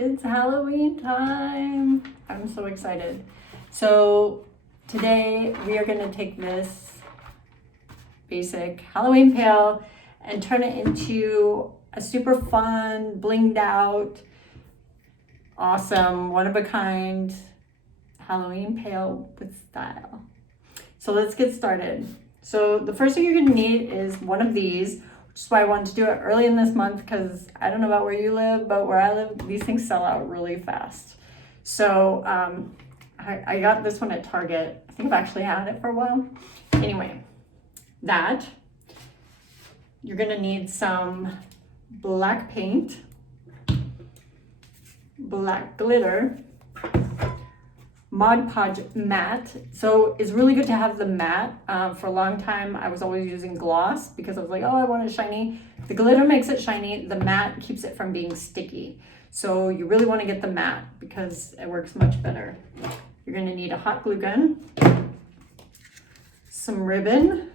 It's Halloween time. I'm so excited. So today we are going to take this basic Halloween pail and turn it into a super fun, blinged out, awesome, one-of-a-kind Halloween pail with style. So let's get started. So the first thing you're going to need is one of these, which is why I wanted to do it early in this month, because I don't know about where you live, but where I live, these things sell out really fast. So I got this one at Target. I think I've actually had it for a while. Anyway, that. You're gonna need some black paint, black glitter, Mod Podge matte. So it's really good to have the matte. For a long time, I was always using gloss because I was like, oh, I want it shiny. The glitter makes it shiny. The matte keeps it from being sticky. So you really want to get the matte because it works much better. You're going to need a hot glue gun, some ribbon,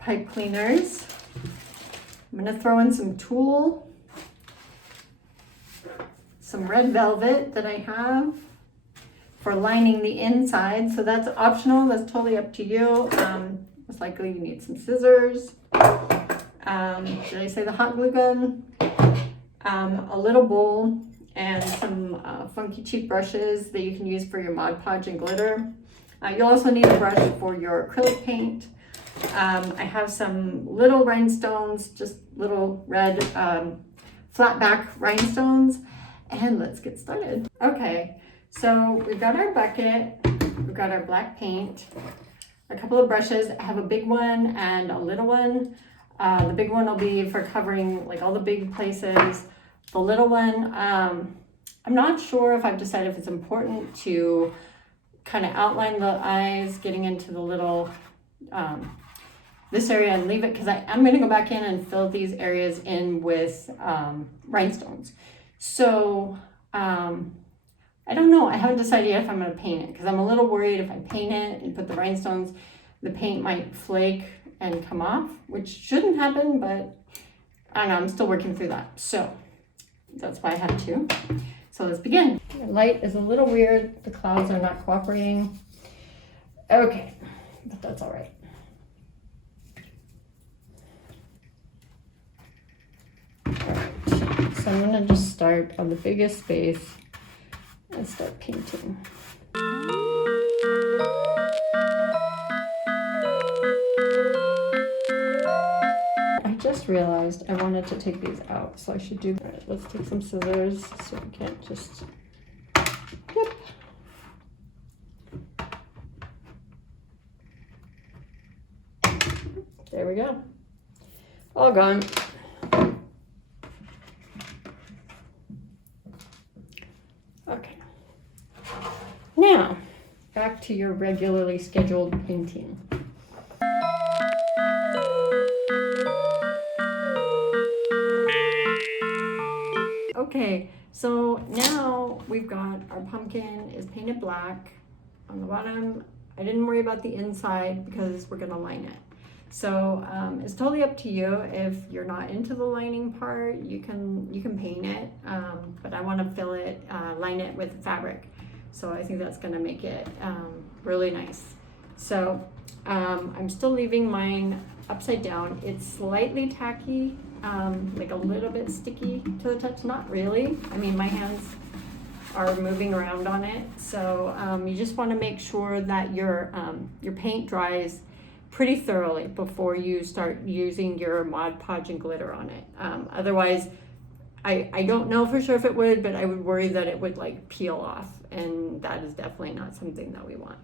pipe cleaners. I'm going to throw in some tulle, some red velvet that I have for lining the inside. So that's optional. That's totally up to you. Most likely you need some scissors. Did I say the hot glue gun? A little bowl and some funky cheap brushes that you can use for your Mod Podge and glitter. You'll also need a brush for your acrylic paint. I have some little rhinestones, just little red flat back rhinestones. And let's get started. Okay, so we've got our bucket, we've got our black paint, a couple of brushes. I have a big one and a little one. The big one will be for covering like all the big places. The little one, I'm not sure if I've decided if it's important to kind of outline the eyes, getting into the little, this area and leave it, because I'm going to go back in and fill these areas in with rhinestones. So, I don't know. I haven't decided yet if I'm going to paint it, because I'm a little worried if I paint it and put the rhinestones, the paint might flake and come off, which shouldn't happen, but I don't know. I'm still working through that. So that's why I have to. So let's begin. The light is a little weird. The clouds are not cooperating. Okay, but that's all right. So I'm gonna just start on the biggest space and start painting. I just realized I wanted to take these out, so I should do that. Let's take some scissors so we can't just clip. There we go. All gone. Okay. Now, back to your regularly scheduled painting. Okay, so now we've got our pumpkin is painted black on the bottom. I didn't worry about the inside because we're gonna line it. So it's totally up to you. If you're not into the lining part, you can paint it, but I want to fill it, line it with fabric. So I think that's going to make it really nice. So I'm still leaving mine upside down. It's slightly tacky, like a little bit sticky to the touch. Not really. I mean, my hands are moving around on it. So you just want to make sure that your paint dries pretty thoroughly before you start using your Mod Podge and glitter on it. Otherwise, I don't know for sure if it would, but I would worry that it would like peel off, and that is definitely not something that we want.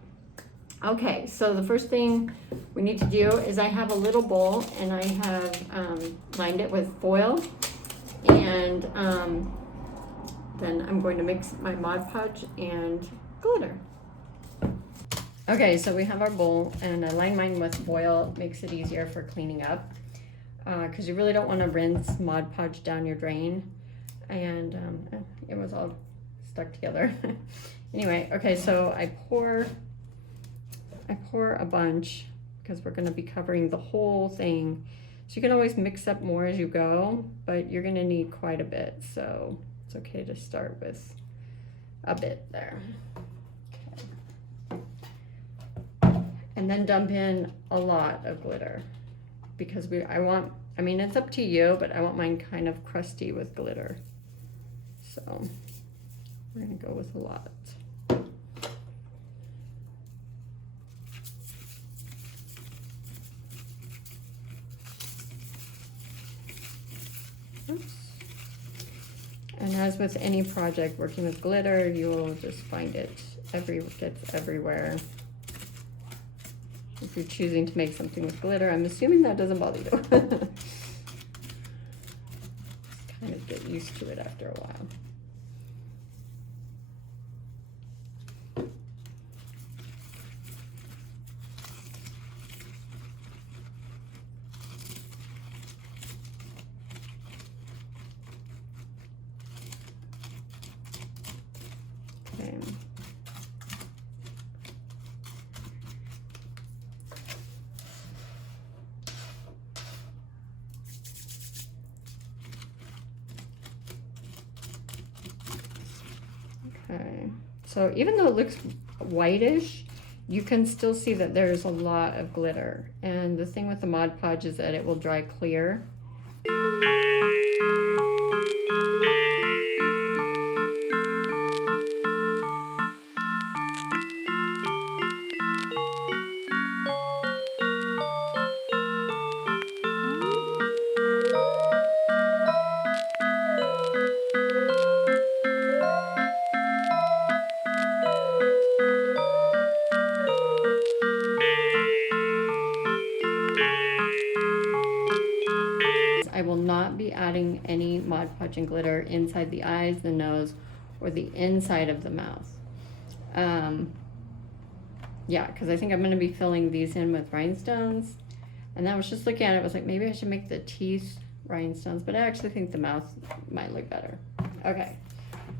Okay, so the first thing we need to do is I have a little bowl and I have lined it with foil, and then I'm going to mix my Mod Podge and glitter. Okay, so we have our bowl, and I line mine with foil. It makes it easier for cleaning up, because you really don't want to rinse Mod Podge down your drain, and it was all stuck together. Anyway, okay, so I pour a bunch because we're going to be covering the whole thing. So you can always mix up more as you go, but you're going to need quite a bit. So it's okay to start with a bit there. Okay. And then dump in a lot of glitter because I mean, it's up to you, but I want mine kind of crusty with glitter. So we're gonna go with a lot. Oops. And as with any project working with glitter, you will just find it gets everywhere. If you're choosing to make something with glitter, I'm assuming that doesn't bother you. Kind of get used to it after a while. Okay. Okay, so even though it looks whitish, you can still see that there's a lot of glitter. And the thing with the Mod Podge is that it will dry clear. I will not be adding any Mod Podge and glitter inside the eyes, the nose, or the inside of the mouth. Yeah, because I think I'm going to be filling these in with rhinestones. And I was just looking at it, I was like, maybe I should make the teeth rhinestones, but I actually think the mouth might look better. Okay,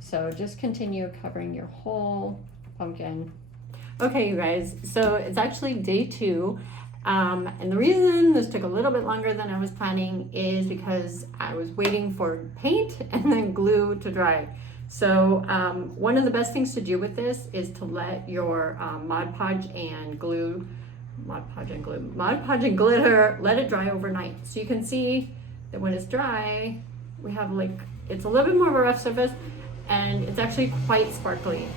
so just continue covering your whole pumpkin. Okay, you guys, so it's actually day 2. And the reason this took a little bit longer than I was planning is because I was waiting for paint and then glue to dry. So one of the best things to do with this is to let your Mod Podge and glitter, let it dry overnight. So you can see that when it's dry, we have it's a little bit more of a rough surface and it's actually quite sparkly.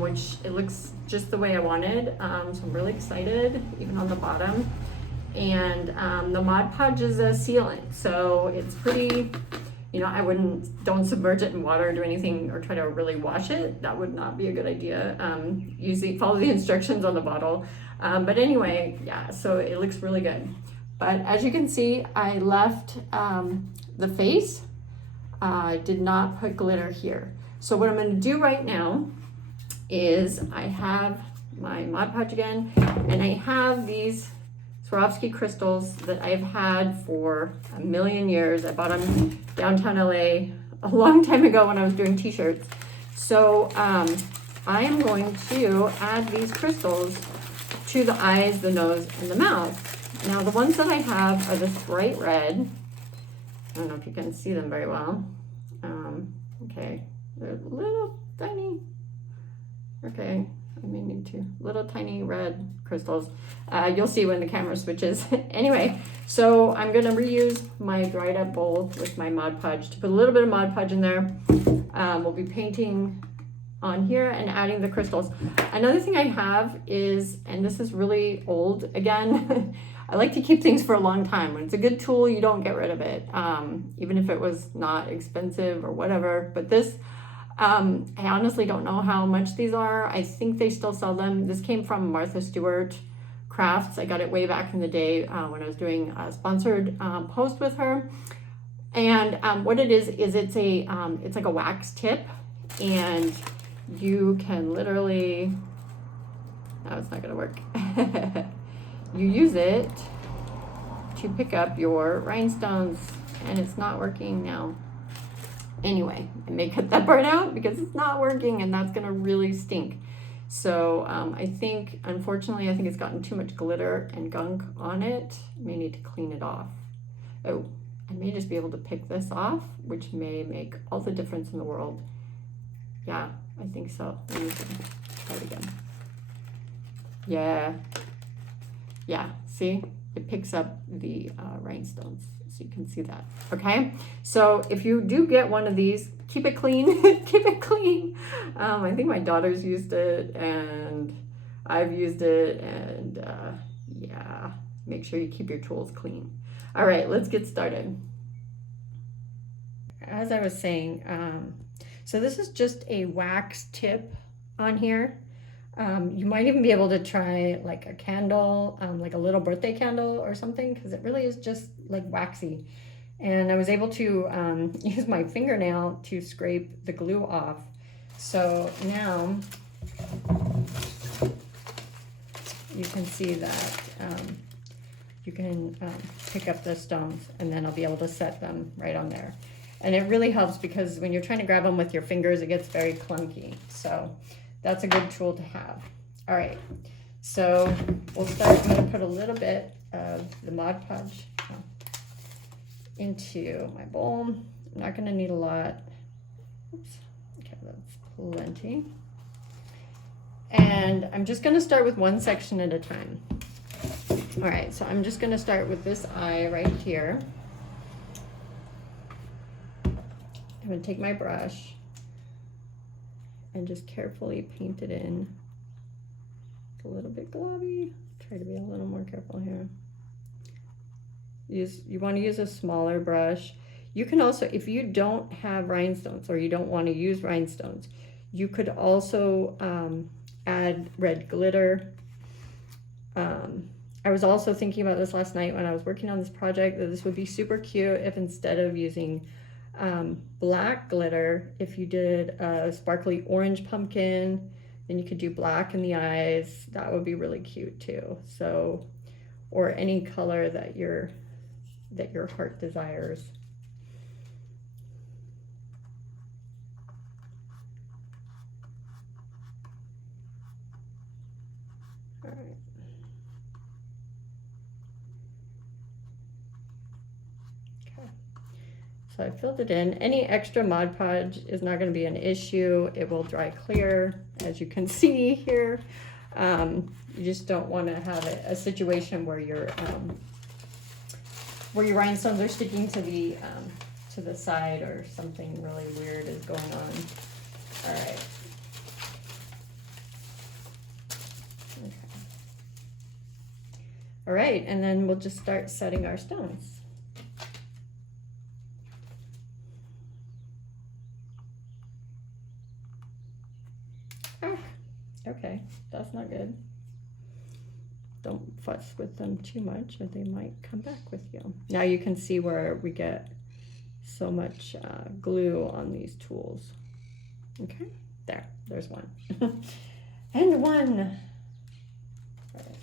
Which it looks just the way I wanted. So I'm really excited, even on the bottom. And the Mod Podge is a sealant, so it's pretty, don't submerge it in water or do anything or try to really wash it. That would not be a good idea. Usually follow the instructions on the bottle. But anyway, yeah, so it looks really good. But as you can see, I left the face. I did not put glitter here. So what I'm going to do right now is I have my Mod Podge again, and I have these Swarovski crystals that I've had for a million years. I bought them downtown LA a long time ago when I was doing t-shirts. So I am going to add these crystals to the eyes, the nose, and the mouth. Now the ones that I have are this bright red. I don't know if you can see them very well. Okay, they're little tiny. Okay, I may need to. Little tiny red crystals. You'll see when the camera switches. Anyway, so I'm gonna reuse my dried up bowl with my Mod Podge to put a little bit of Mod Podge in there. We'll be painting on here and adding the crystals. Another thing I have is, and this is really old again, I like to keep things for a long time. When it's a good tool, you don't get rid of it, even if it was not expensive or whatever. But this, I honestly don't know how much these are. I think they still sell them. This came from Martha Stewart Crafts. I got it way back in the day when I was doing a sponsored post with her. And what it is it's like a wax tip, and you can literally, no, it's not gonna work. You use it to pick up your rhinestones, and it's not working now. Anyway, I may cut that part out because it's not working, and that's gonna really stink. So I think, unfortunately, I think it's gotten too much glitter and gunk on it. I may need to clean it off. Oh, I I may just be able to pick this off, which may make all the difference in the world. Yeah, I think so. Let me try it again. Yeah, see? It picks up the rhinestones, so you can see that, okay? So if you do get one of these, keep it clean, keep it clean. I think my daughter's used it, and I've used it, and yeah, make sure you keep your tools clean. All right, let's get started. As I was saying, so this is just a wax tip on here. You might even be able to try like a candle, like a little birthday candle or something, because it really is just like waxy. And I was able to use my fingernail to scrape the glue off. So now you can see that you can pick up the stones, and then I'll be able to set them right on there. And it really helps because when you're trying to grab them with your fingers, it gets very clunky. So that's a good tool to have. All right, so we'll start. I'm going to put a little bit of the Mod Podge into my bowl. I'm not going to need a lot. Oops. Okay, that's plenty. And I'm just going to start with one section at a time. All right, so I'm just going to start with this eye right here. I'm going to take my brush and just carefully paint it in. It's a little bit globby. Try to be a little more careful here. You want to use a smaller brush. You can also, if you don't have rhinestones or you don't want to use rhinestones, you could also add red glitter. I was also thinking about this last night when I was working on this project, that this would be super cute if instead of using black glitter, if you did a sparkly orange pumpkin, then you could do black in the eyes. That would be really cute too. So, or any color that your heart desires. All right. So I filled it in. Any extra Mod Podge is not going to be an issue. It will dry clear, as you can see here. You just don't want to have a situation where your rhinestones are sticking to the side, or something really weird is going on. All right. Okay. All right, and then we'll just start setting our stones. Okay, that's not good. Don't fuss with them too much or they might come back with you. Now you can see where we get so much glue on these tools. Okay, there's one. And one. All right.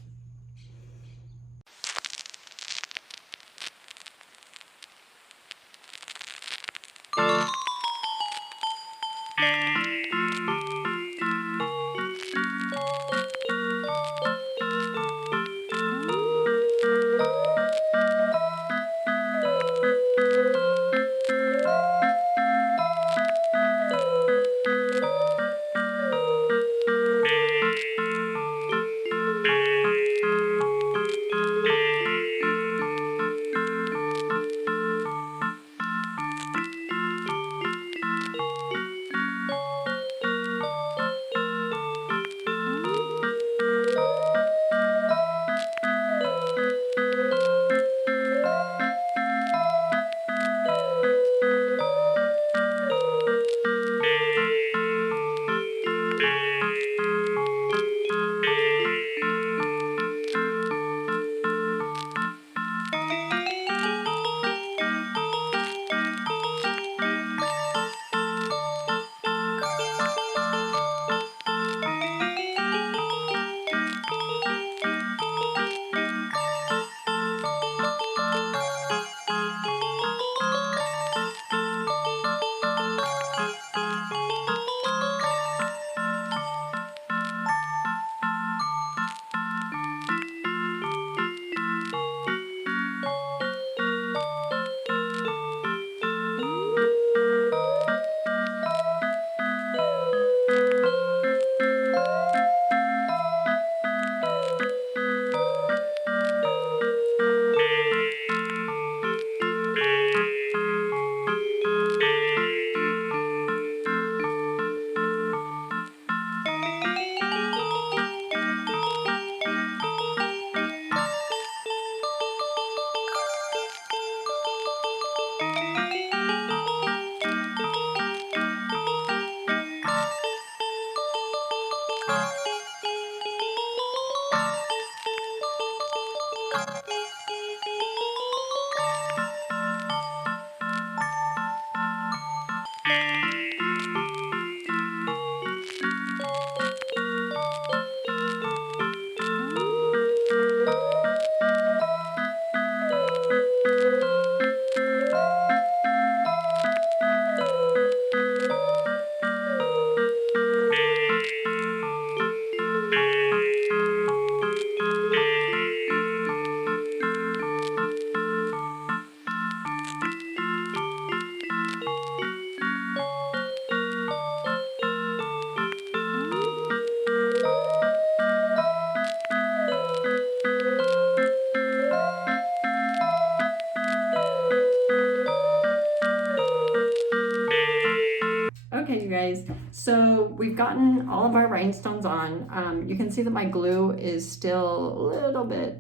Okay, you guys, so we've gotten all of our rhinestones on. You can see that my glue is still a little bit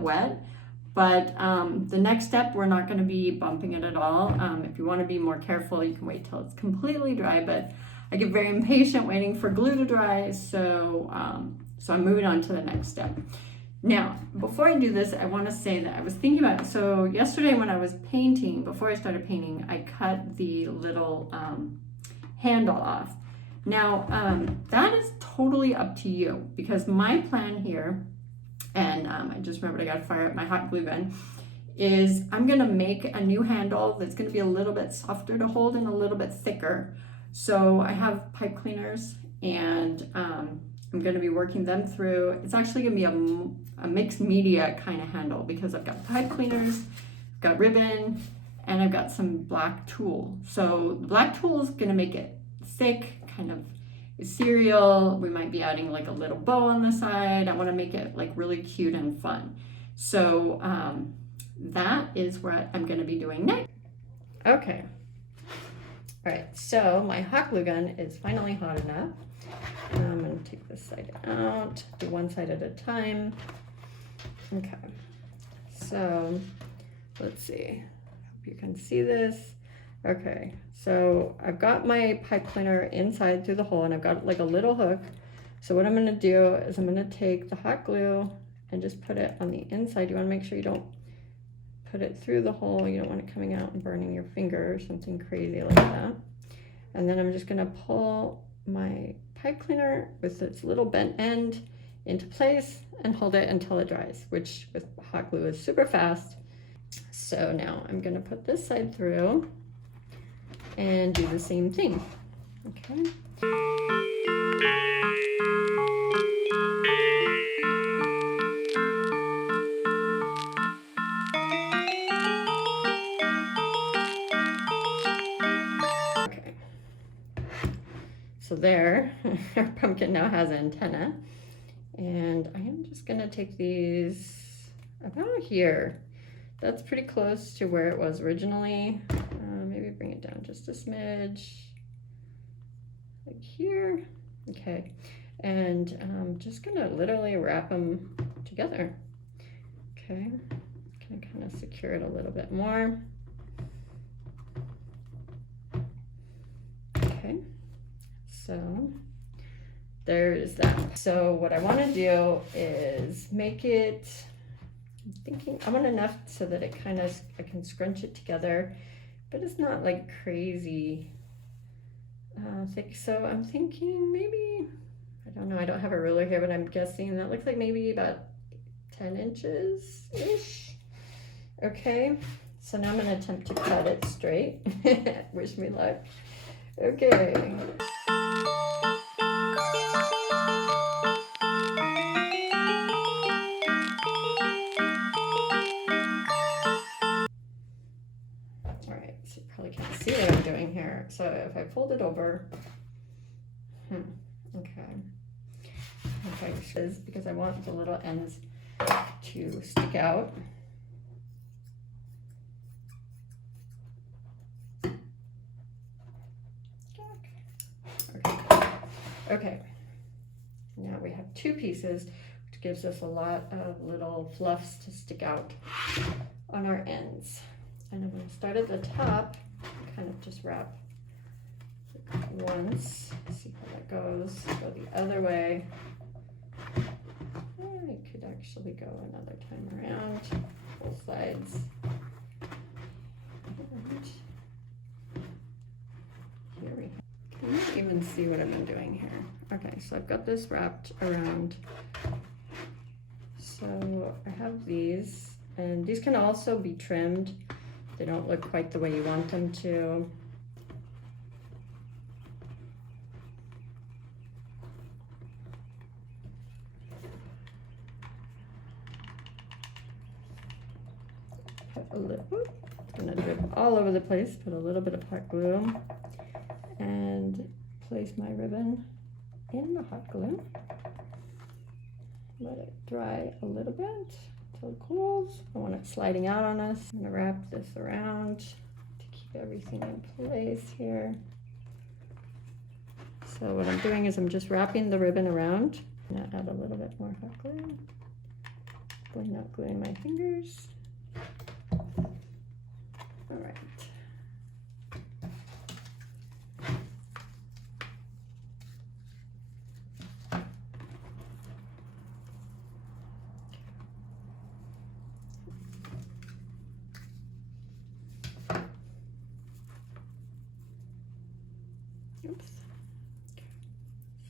wet, but the next step, we're not going to be bumping it at all. If you want to be more careful, you can wait till it's completely dry, but I get very impatient waiting for glue to dry, so I'm moving on to the next step. Now, before I do this, I want to say that I was thinking about it. So yesterday when I was painting, before I started painting, I cut the little handle off. Now, that is totally up to you, because my plan here, and I just remembered I got to fire up my hot glue gun, is I'm going to make a new handle that's going to be a little bit softer to hold and a little bit thicker. So I have pipe cleaners, and I'm going to be working them through. It's actually going to be a mixed media kind of handle, because I've got pipe cleaners, I've got ribbon, and I've got some black tulle. So the black tulle is going to make it thick, kind of ethereal. We might be adding like a little bow on the side. I want to make it like really cute and fun. So that is what I'm going to be doing next. Okay. All right, so my hot glue gun is finally hot enough. I'm going to take this side out, do one side at a time. Okay, so let's see. Hope you can see this. Okay, so I've got my pipe cleaner inside through the hole, and I've got like a little hook. So what I'm going to do is I'm going to take the hot glue and just put it on the inside. You want to make sure you don't put it through the hole. You don't want it coming out and burning your finger or something crazy like that. And then I'm just going to pull my pipe cleaner with its little bent end into place and hold it until it dries, which with hot glue is super fast. So now I'm going to put this side through and do the same thing. Okay. So there, our pumpkin now has an antenna, and I am just gonna take these about here. That's pretty close to where it was originally. Maybe bring it down just a smidge, like here. Okay, and I'm just gonna literally wrap them together. Okay, gonna kind of secure it a little bit more. Okay. So there's that. So what I want to do is make it, I'm thinking I want enough so that it kind of, I can scrunch it together, but it's not like crazy thick. So I'm thinking maybe, I don't know, I don't have a ruler here, but I'm guessing that looks like maybe about 10 inches-ish. Okay, so now I'm going to attempt to cut it straight. Wish me luck. Okay. Alright, so you probably can't see what I'm doing here. So if I fold it over, okay. This is because I want the little ends to stick out. Okay, now we have two pieces, which gives us a lot of little fluffs to stick out on our ends. And I'm going to start at the top, kind of just wrap once, see how that goes, go the other way. I could actually go another time around, both sides. And here we go. Can you even see what I've been doing here? Okay, so I've got this wrapped around. So I have these, and these can also be trimmed. They don't look quite the way you want them to. Put a little, it's gonna drip all over the place. Put a little bit of hot glue and place my ribbon in the hot glue. Let it dry a little bit until it cools. I want it sliding out on us. I'm gonna wrap this around to keep everything in place here. So what I'm doing is I'm just wrapping the ribbon around. I'm gonna add a little bit more hot glue. Hopefully not gluing my fingers. All right. Oops.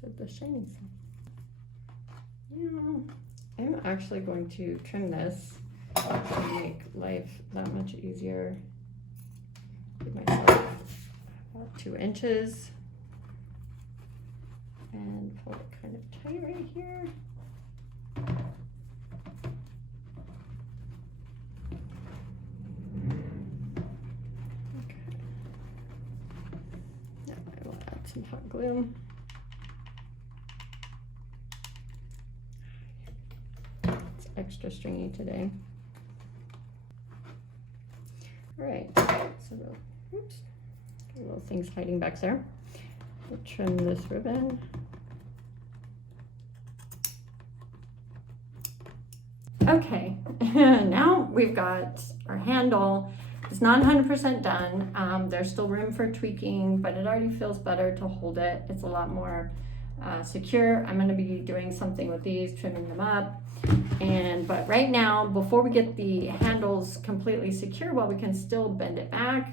So the shiny side. Yeah, I'm actually going to trim this to make life that much easier. Give myself about 2 inches and pull it kind of tight right here. Okay. Now I will add some hot glue. It's extra stringy today. All right, so oops, little things hiding back there. We'll trim this ribbon. Okay, now we've got our handle. It's not 100% done. There's still room for tweaking, but it already feels better to hold it. It's a lot more secure. I'm going to be doing something with these, trimming them up. But right now, before we get the handles completely secure, while we can still bend it back,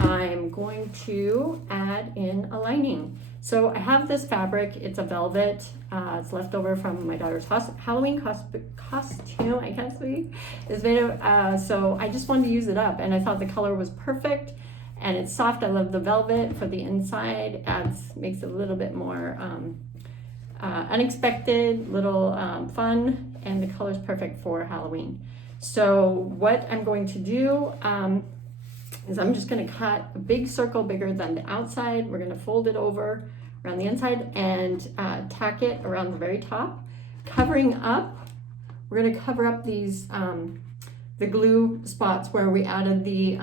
I'm going to add in a lining. So I have this fabric. It's a velvet. It's left over from my daughter's Halloween costume. I can't speak. It's made of, so I just wanted to use it up, and I thought the color was perfect. And it's soft. I love the velvet for the inside. Makes it a little bit more unexpected, little fun, and the color's perfect for Halloween. So what I'm going to do is I'm just going to cut a big circle bigger than the outside. We're going to fold it over around the inside and tack it around the very top, covering up. We're going to cover up these the glue spots where we added the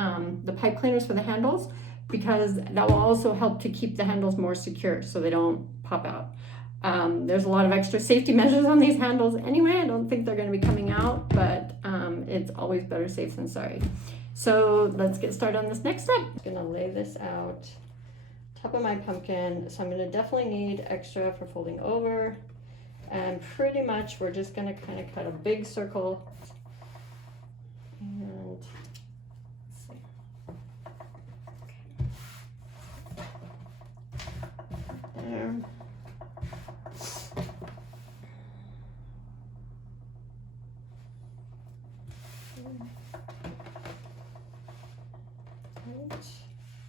pipe cleaners for the handles, because that will also help to keep the handles more secure so they don't pop out. There's a lot of extra safety measures on these handles anyway. I don't think they're going to be coming out, but it's always better safe than sorry. So let's get started on this next step. I'm going to lay this out top of my pumpkin. So I'm going to definitely need extra for folding over, and pretty much we're just going to kind of cut a big circle. And let's see. Okay. There.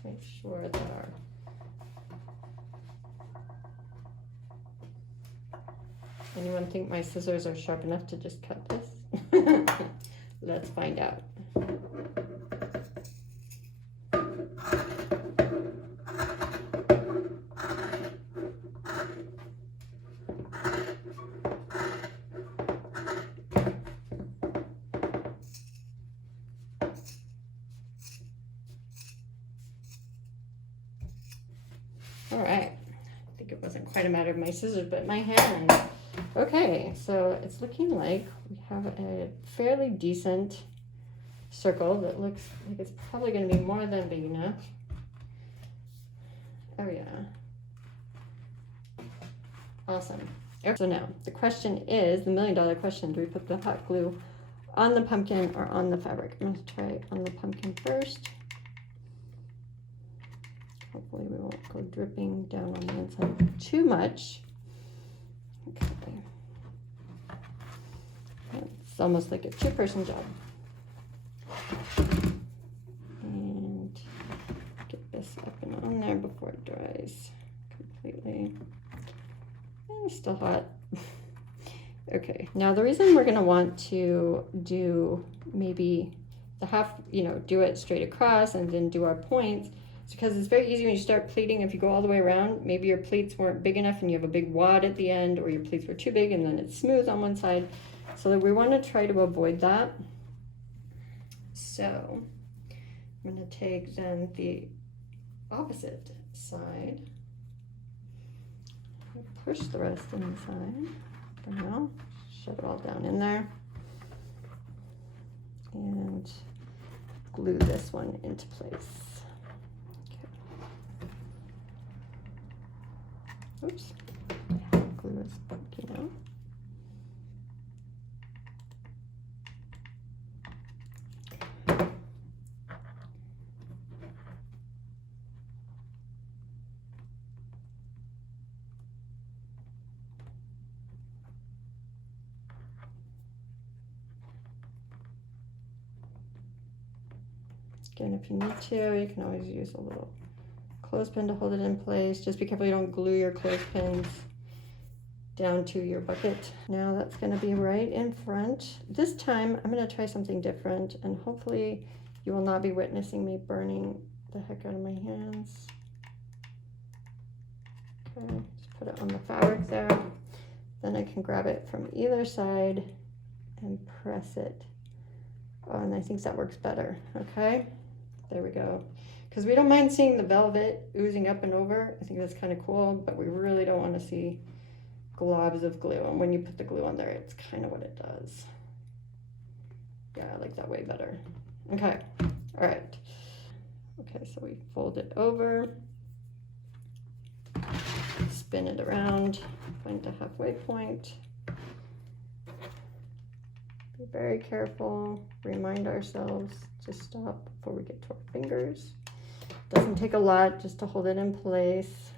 Make sure that anyone think my scissors are sharp enough to just cut this? Let's find out. All right, I think it wasn't quite a matter of my scissors, but my hand. Okay, so it's looking like we have a fairly decent circle that looks like it's probably going to be more than big enough. Oh yeah. Awesome. So now the question is, the $1,000,000 question, do we put the hot glue on the pumpkin or on the fabric? I'm going to try on the pumpkin first. Hopefully we won't go dripping down on the inside too much. Okay. It's almost like a two-person job. And get this up and on there before it dries completely. And it's still hot. Okay, now the reason we're going to want to do maybe the half, do it straight across and then do our points, because it's very easy when you start pleating. If you go all the way around, maybe your pleats weren't big enough and you have a big wad at the end, or your pleats were too big and then it's smooth on one side. So that we want to try to avoid that. So I'm going to take then the opposite side push the rest inside for now. Shove it all down in there. And glue this one into place. Okay. Oops. Glue is funky now. Again, if you need to, you can always use a little clothespin to hold it in place. Just be careful you don't glue your clothespins down to your bucket. Now that's going to be right in front. This time I'm going to try something different, and hopefully you will not be witnessing me burning the heck out of my hands. Okay, just put it on the fabric there. Then I can grab it from either side and press it. Oh, and I think that works better. Okay, there we go. Because we don't mind seeing the velvet oozing up and over. I think that's kind of cool, but we really don't want to see globs of glue. And when you put the glue on there, it's kind of what it does. Yeah, I like that way better. Okay, all right. Okay, so we fold it over, spin it around, find the halfway point. Be very careful, remind ourselves to stop before we get to our fingers. Doesn't take a lot just to hold it in place.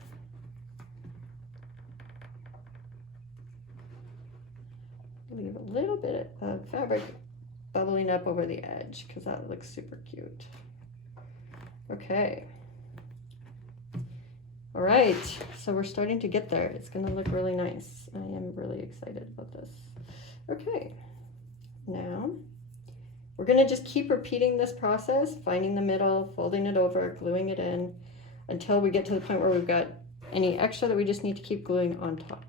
Leave a little bit of fabric bubbling up over the edge because that looks super cute. Okay. All right, so we're starting to get there. It's gonna look really nice. I am really excited about this. Okay, now we're gonna just keep repeating this process, finding the middle, folding it over, gluing it in, until we get to the point where we've got any extra that we just need to keep gluing on top.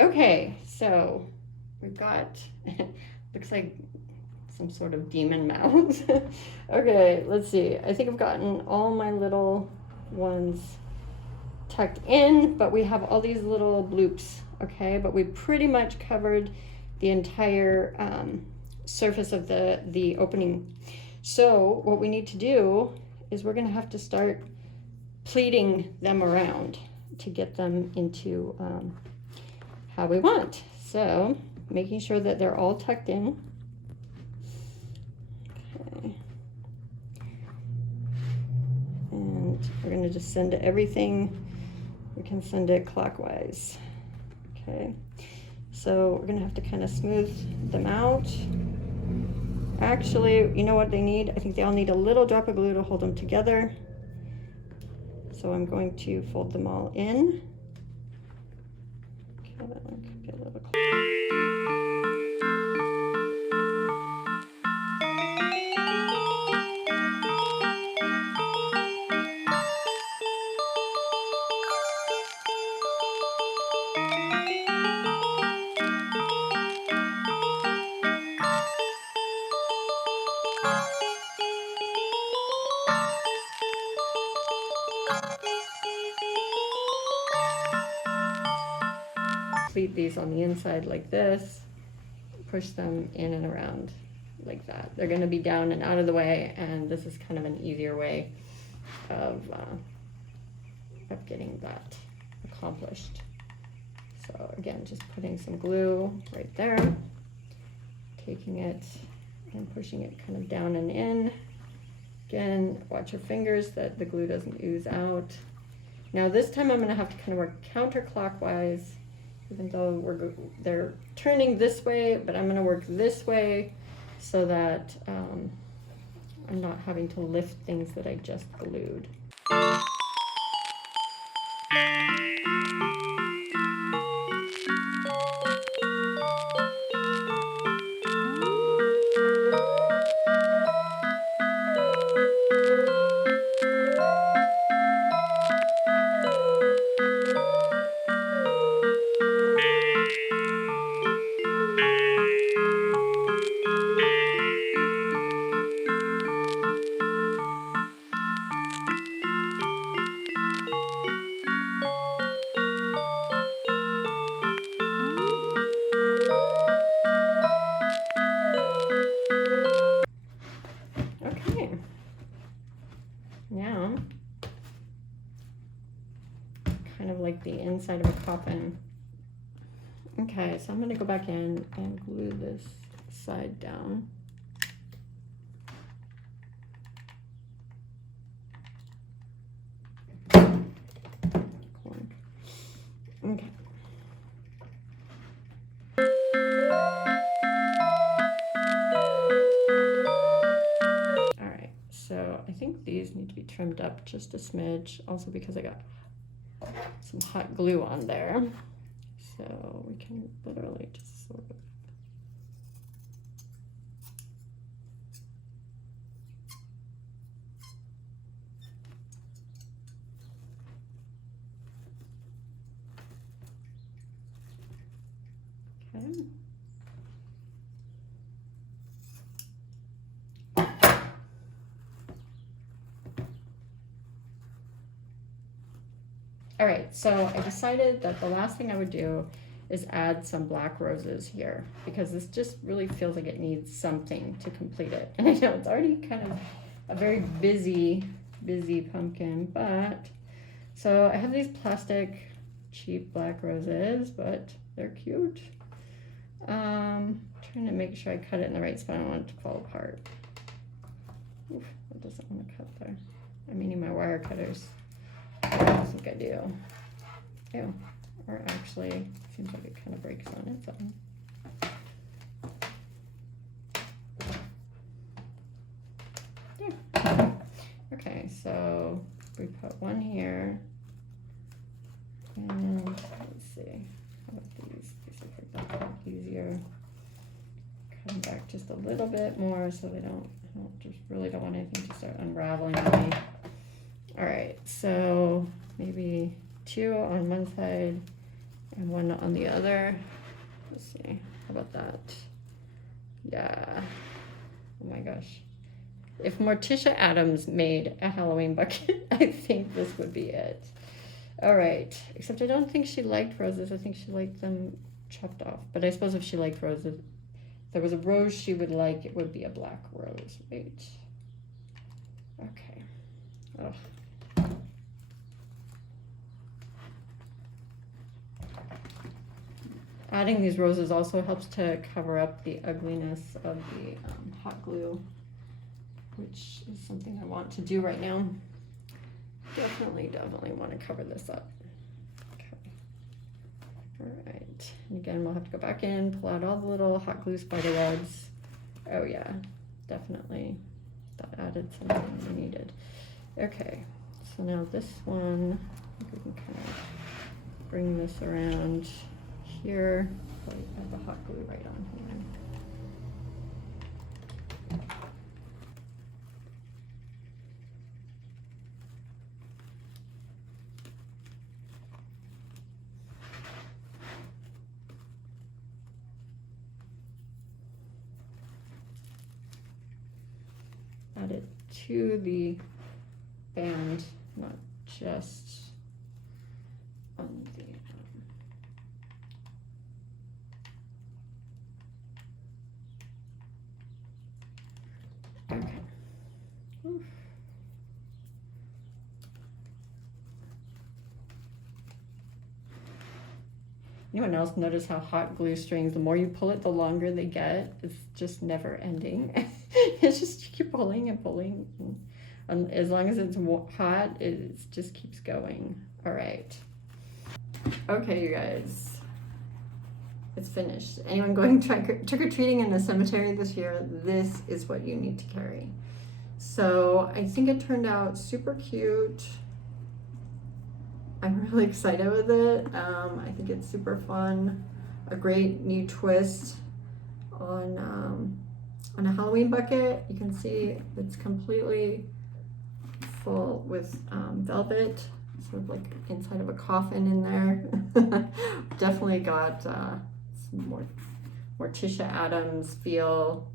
Okay, so we've got, looks like some sort of demon mouth. Okay, let's see. I think I've gotten all my little ones tucked in, but we have all these little bloops, okay? But we pretty much covered the entire surface of the opening. So what we need to do is we're gonna have to start pleating them around to get them into how we want. So making sure that they're all tucked in. Okay. And we're gonna just send everything, we can send it clockwise. Okay, so we're gonna have to kind of smooth them out. Actually, you know what they need? I think they all need a little drop of glue to hold them together. So I'm going to fold them all in. Okay, that one could be a little close. Pleat these on the inside like this, push them in and around like that. They're going to be down and out of the way, and this is kind of an easier way of getting that accomplished. So again, just putting some glue right there, taking it and pushing it kind of down and in. Again, watch your fingers that the glue doesn't ooze out. Now this time I'm going to have to kind of work counterclockwise, even though they're turning this way, but I'm going to work this way so that I'm not having to lift things that I just glued. Okay, now kind of like the inside of a coffin. Okay, so I'm going to go back in and glue this side down. Okay. All right, so I think these need to be trimmed up just a smidge, also because I got some hot glue on there. So we can literally just sort of okay. All right, so I decided that the last thing I would do is add some black roses here because this just really feels like it needs something to complete it. And I know it's already kind of a very busy pumpkin, but so I have these plastic cheap black roses, but they're cute. Trying to make sure I cut it in the right spot. I don't want it to fall apart. Oof, it doesn't want to cut there. I'm meaning my wire cutters. I think I do. Ew. Or actually, seems like it kind of breaks on its own. Yeah. Okay, so we put one here. And let's see. How about these? These are a lot easier. Cut them back just a little bit more so they don't, just really don't want anything to start unraveling on me. All right, so maybe 2 on one side and 1 on the other. Let's see, how about that? Yeah, oh my gosh. If Morticia Adams made a Halloween bucket, I think this would be it. All right, except I don't think she liked roses. I think she liked them chopped off. But I suppose if she liked roses, if there was a rose she would like, it would be a black rose. Wait. Okay. Oh. Adding these roses also helps to cover up the ugliness of the hot glue, which is something I want to do right now. Definitely want to cover this up. Okay. All right. And again, we'll have to go back in, pull out all the little hot glue spider webs. Oh yeah, definitely. That added something we needed. Okay. So now this one, I think we can kind of bring this around here. So I have the hot glue right on here. Add it to the band, not just on the okay. Oof. Anyone else notice how hot glue strings, the more you pull it, the longer they get? It's just never ending. It's just you keep pulling and pulling. And as long as it's hot, it just keeps going. All right. Okay, you guys. It's finished. Anyone going trick-or-treating in the cemetery this year, this is what you need to carry. So I think it turned out super cute. I'm really excited with it. I think it's super fun. A great new twist on a Halloween bucket. You can see it's completely full with velvet, sort of like inside of a coffin in there. Definitely got some more Tisha Adams feel,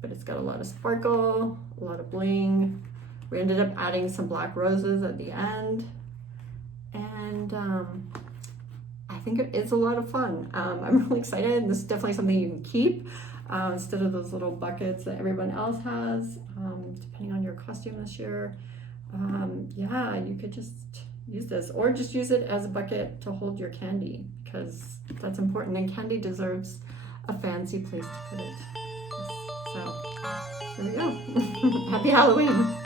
but it's got a lot of sparkle, a lot of bling. We ended up adding some black roses at the end, and I think it is a lot of fun. I'm really excited. This is definitely something you can keep instead of those little buckets that everyone else has, depending on your costume this year. Yeah, you could just use this, or just use it as a bucket to hold your candy, because that's important, and candy deserves a fancy place to put it. So there we go. Happy Halloween.